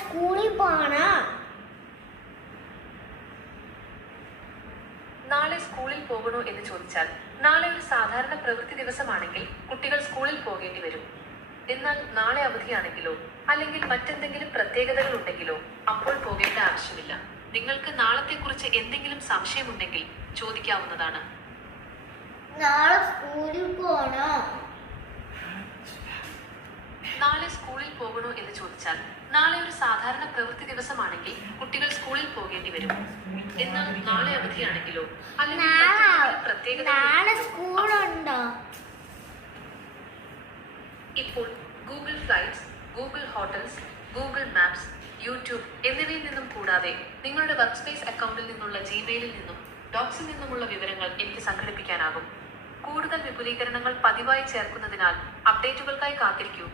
സ്കൂളിൽ പോണോ? നാളെ സ്കൂളിൽ പോകണോ എന്ന് ചോദിച്ചാൽ നാളെ ഒരു സാധാരണ പ്രവൃത്തി ദിവസമാണെങ്കിൽ കുട്ടികൾ സ്കൂളിൽ പോകേണ്ടി വരും. എന്നാൽ നാളെ അവധിയാണെങ്കിലോ അല്ലെങ്കിൽ മറ്റെന്തെങ്കിലും പ്രത്യേകതകൾ ഉണ്ടെങ്കിലോ അപ്പോൾ പോകേണ്ട ആവശ്യമില്ല. നിങ്ങൾക്ക് നാളത്തെക്കുറിച്ച് എന്തെങ്കിലും സംശയമുണ്ടെങ്കിൽ ചോദിക്കാവുന്നതാണ്. നാളെ സ്കൂളിൽ പോണോ? നാളെ സ്കൂളിൽ പോകണോ എന്ന് ചോദിച്ചാൽ നാളെ ഒരു സാധാരണ പ്രവൃത്തി ദിവസമാണെങ്കിൽ കുട്ടികൾ സ്കൂളിൽ പോകേണ്ടി വരും. എന്നാൽ നാളെ അവധിയാണെങ്കിലോ അല്ലെങ്കിൽ മറ്റെന്തെങ്കിലും നാളെ പ്രത്യേകത സ്കൂളുണ്ടോ? ഇപ്പോൾ Google flights, Google hotels, Google maps, YouTube എന്നിവയിൽ നിന്നും കൂടാതെ നിങ്ങളുടെ വർക്ക് സ്പേസ് അക്കൗണ്ടിൽ നിന്നുള്ള ജിമെയിലിൽ നിന്നും ഡോക്സിൽ നിന്നുമുള്ള വിവരങ്ങൾ എനിക്ക് സംഘടിപ്പിക്കാനാകും. കൂടുതൽ വിപുലീകരണങ്ങൾ പതിവായി ചേർക്കുന്നതിനാൽ അപ്ഡേറ്റുകൾക്കായി കാത്തിരിക്കൂ.